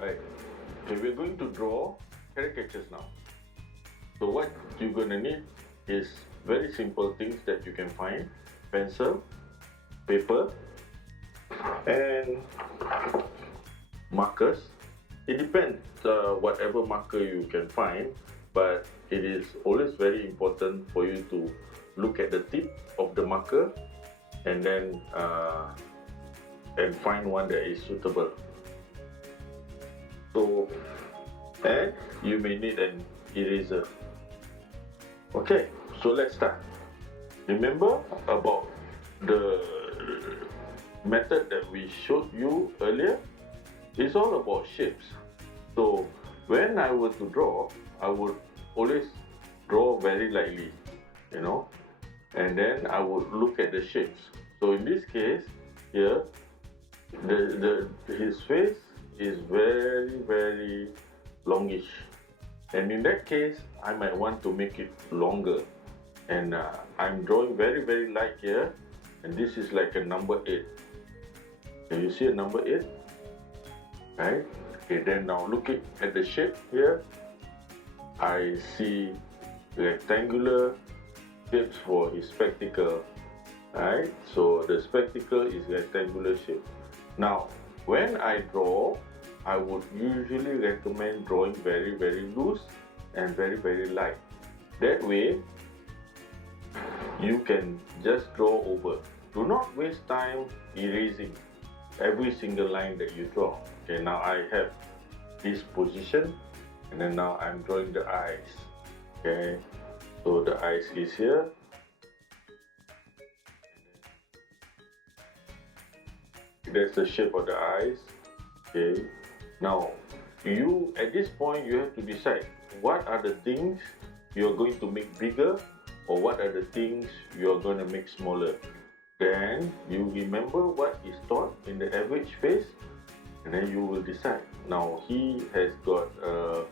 Right. Okay, we're going to draw caricatures now. So what you're gonna need is very simple things that you can find: pencil, paper, and markers. It depends whatever marker you can find, but it is always very important for you to look at the tip of the marker and then and find one that is suitable. So, and you may need an eraser. Okay, so let's start. Remember about the method that we showed you earlier? It's all about shapes. So when I were to draw, I would always draw very lightly, you know, and then I would look at the shapes. So in this case, here, his face is very longish, and in that case, I might want to make it longer. And I'm drawing very light here, and this is like a number 8. Can you see a number 8? Right? Okay, then now looking at the shape here, I see rectangular shapes for his spectacle. Right? So the spectacle is rectangular shape. Now, when I draw, I would usually recommend drawing very loose and very light. That way, you can just draw over. Do not waste time erasing every single line that you draw. Okay, now I have this position, and then now I'm drawing the eyes. Okay, so the eyes is here. That's the shape of the eyes. Okay, now you at this point you have to decide what are the things you're going to make bigger, or what are the things you're going to make smaller. Then you remember what is taught in the average face, and then you will decide. Now he has got a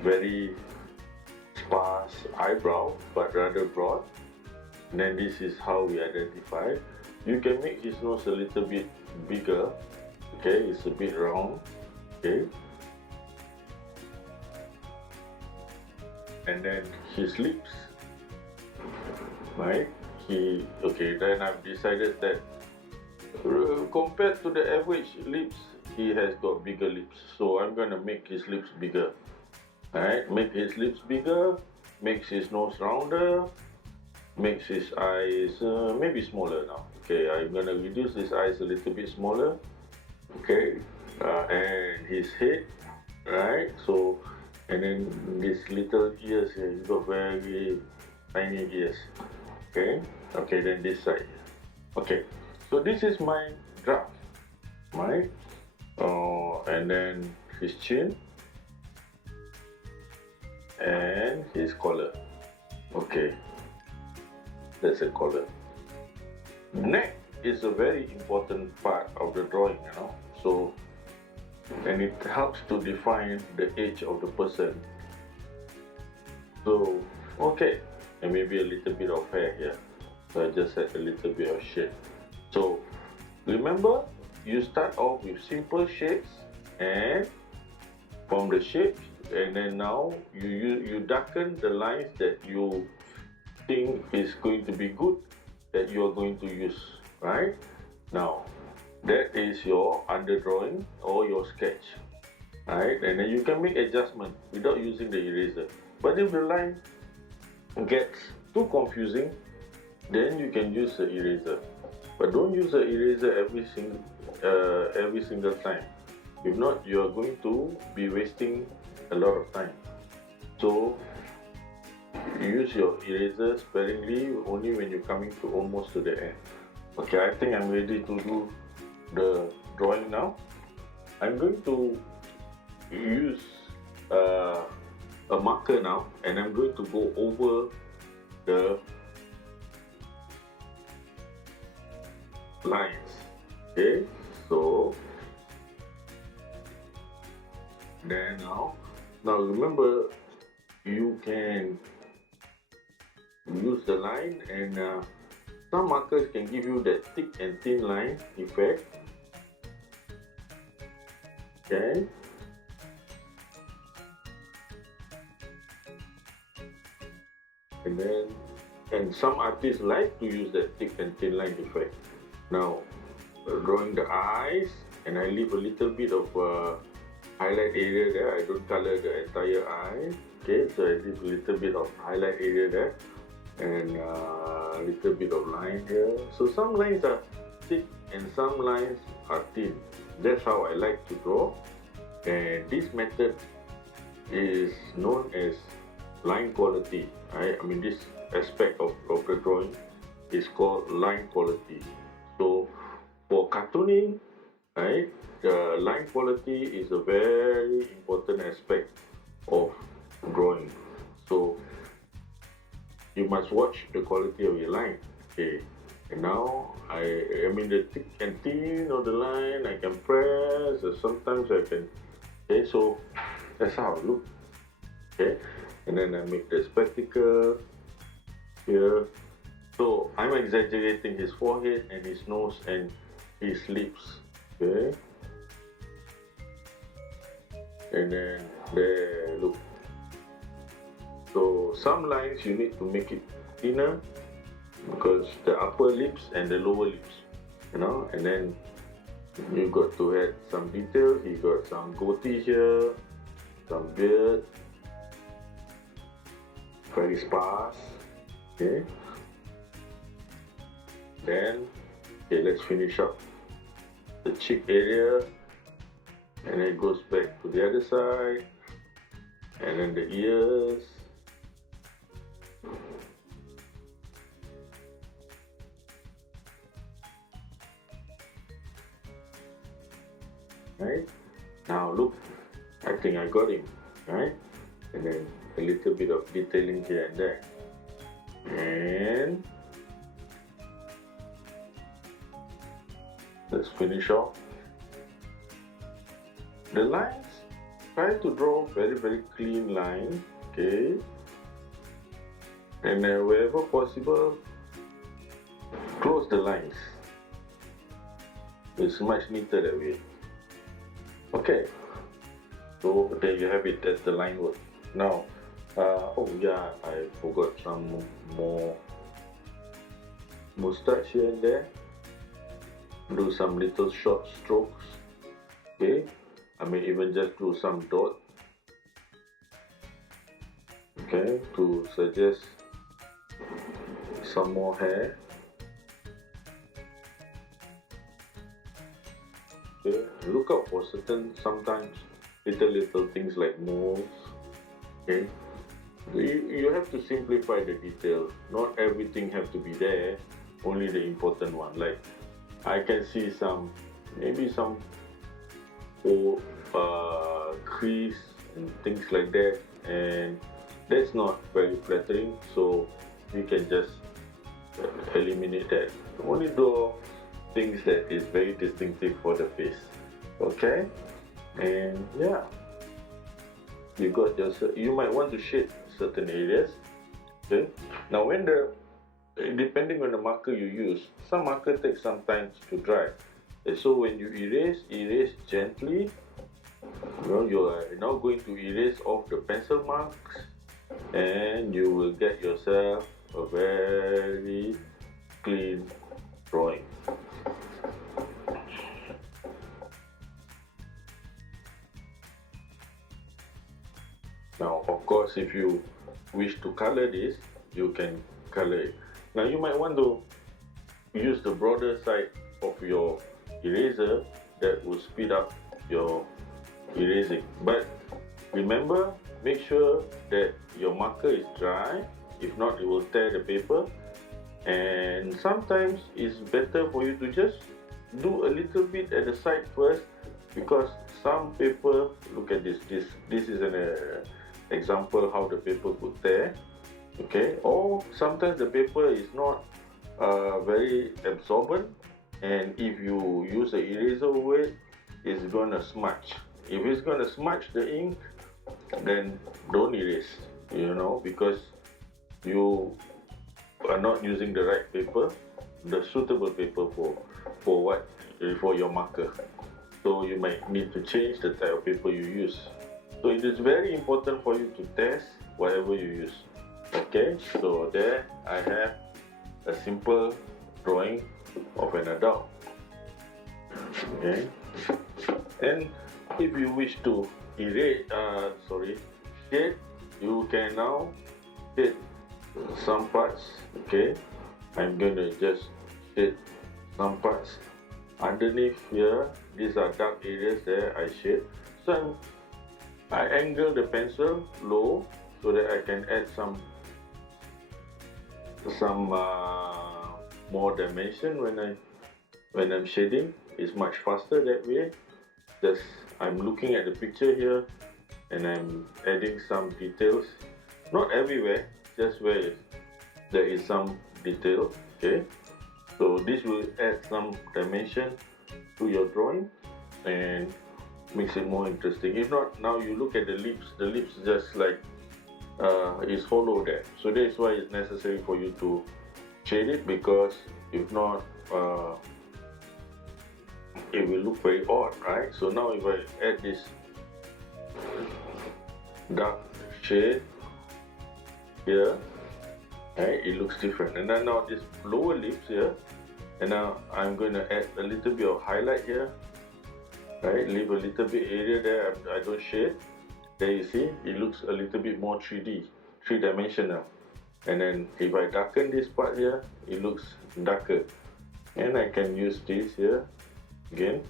very sparse eyebrow, but rather broad. And then this is how we identify. You can make his nose a little bit bigger. Okay, it's a bit round. Okay. And then his lips, right? Then I've decided that compared to the average lips, he has got bigger lips. So I'm gonna make his lips bigger. Alright, make his lips bigger, makes his nose rounder, makes his eyes maybe smaller now. Okay, I'm gonna reduce his eyes a little bit smaller. Okay, and his head, right? So, and then these little ears here, he's got very tiny ears. Okay, then this side. Okay, so this is my draft, right? And then his chin and his collar. Okay, that's a collar. Neck is a very important part of the drawing, you know. So, and it helps to define the age of the person. So, okay, and maybe a little bit of hair here. So I just add a little bit of shade. So remember, you start off with simple shapes, and from the shapes, and then now you darken the lines that you think is going to be good, that you are going to use, right? Now, that is your underdrawing or your sketch, right? And then you can make adjustment without using the eraser. But if the line gets too confusing, then you can use the eraser. But don't use the eraser every single time. If not, you are going to be wasting a lot of time. So use your eraser sparingly, only when you're coming to almost to the end. Okay, I think I'm ready to do the drawing now. I'm going to use a marker now, and I'm going to go over the lines. Okay, so then now remember, you can use the line, and some markers can give you that thick and thin line effect. Okay, And some artists like to use that thick and thin line effect. Now, drawing the eyes, and I leave a little bit of highlight area there. I don't color the entire eye. Okay, so I leave a little bit of highlight area there, and a little bit of line here. So some lines are thick and some lines are thin. That's how I like to draw. And this method is known as line quality. I mean, this aspect of the drawing is called line quality. So for cartooning, right, the line quality is a very important aspect of drawing. So you must watch the quality of your line. Okay. And now I mean the thick and thin of the line I can press, or sometimes I can, okay, so that's how it look. Okay. And then I make the spectacle here. So I'm exaggerating his forehead and his nose and his lips. Okay. And then there, look. So some lines you need to make it thinner because the upper lips and the lower lips, and then you got to add some detail. He got some goatee here, some beard, very sparse. Okay. Then, okay, let's finish up the cheek area, and it goes back to the other side, and then the ears. Right? Now look, I think I got him, right? And then a little bit of detailing here and there. And let's finish off. The lines, try to draw very, very clean line, okay? And wherever possible, close the lines. It's much neater that way. Okay, so there you have it. That's the line work. Now, oh yeah, I forgot some more mustache here and there. Do some little short strokes. Okay, I may even just do some dot. Okay, to suggest some more hair. Okay, look out for sometimes little things like moles. Okay, you have to simplify the detail. Not everything have to be there, only the important one. Like I can see maybe some crease and things like that, and that's not very flattering, so we can just eliminate that. Only draw things that is very distinctive for the face. Okay, and yeah, you might want to shade certain areas. Okay, now depending on the marker you use, some marker takes some time to dry. So when you erase gently. You are now going to erase off the pencil marks, and you will get yourself a very clean drawing. Now, of course, if you wish to color this, you can color it. Now, you might want to use the broader side of your eraser. That will speed up your erasing. But remember, make sure that your marker is dry. If not, it will tear the paper. And sometimes it's better for you to just do a little bit at the side first, because some paper, look at this is an example how the paper could tear. Okay, or sometimes the paper is not very absorbent, and if you use an eraser over it, it's gonna smudge. If it's gonna smudge the ink, then don't erase, because you are not using the right paper, the suitable paper for your marker. So you might need to change the type of paper you use. So it is very important for you to test whatever you use. Okay, so there I have a simple drawing of an adult. Okay, and if you wish to shade, you can now shade some parts. Okay, I'm going to just shade some parts underneath here. These are dark areas there I shade. So I angle the pencil low so that I can add some more dimension when I'm shading. It's much faster that way. Just I'm looking at the picture here and I'm adding some details. Not everywhere, just where there is some detail. Okay, so this will add some dimension to your drawing and makes it more interesting. If not, now you look at the lips just like is hollow there. So that's why it's necessary for you to shade it, because if not, it will look very odd, right? So now if I add this dark shade here, right, it looks different. And then now this lower lips here, and now I'm going to add a little bit of highlight here, right? Leave a little bit area there. I don't shade. There you see, it looks a little bit more 3D, three-dimensional. And then if I darken this part here, it looks darker. And I can use this here again.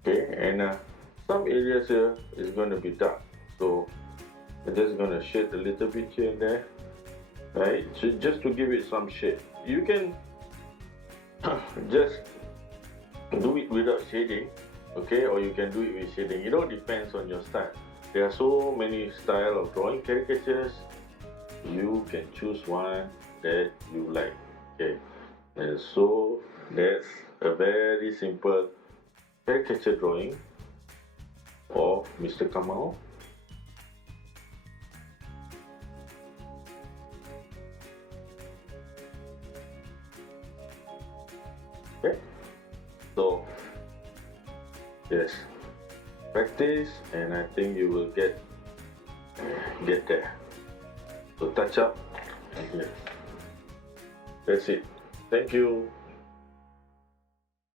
Okay, and some areas here is going to be dark. So I'm just going to shade a little bit here and there, right? So just to give it some shade. You can just do it without shading, okay, or you can do it with shading. It all depends on your style. There are so many styles of drawing caricatures. You can choose one that you like. Okay, and so that's a very simple caricature drawing of Mr. Kamal. Okay, so yes, practice and I think you will get there. So touch up and here. That's it. Thank you.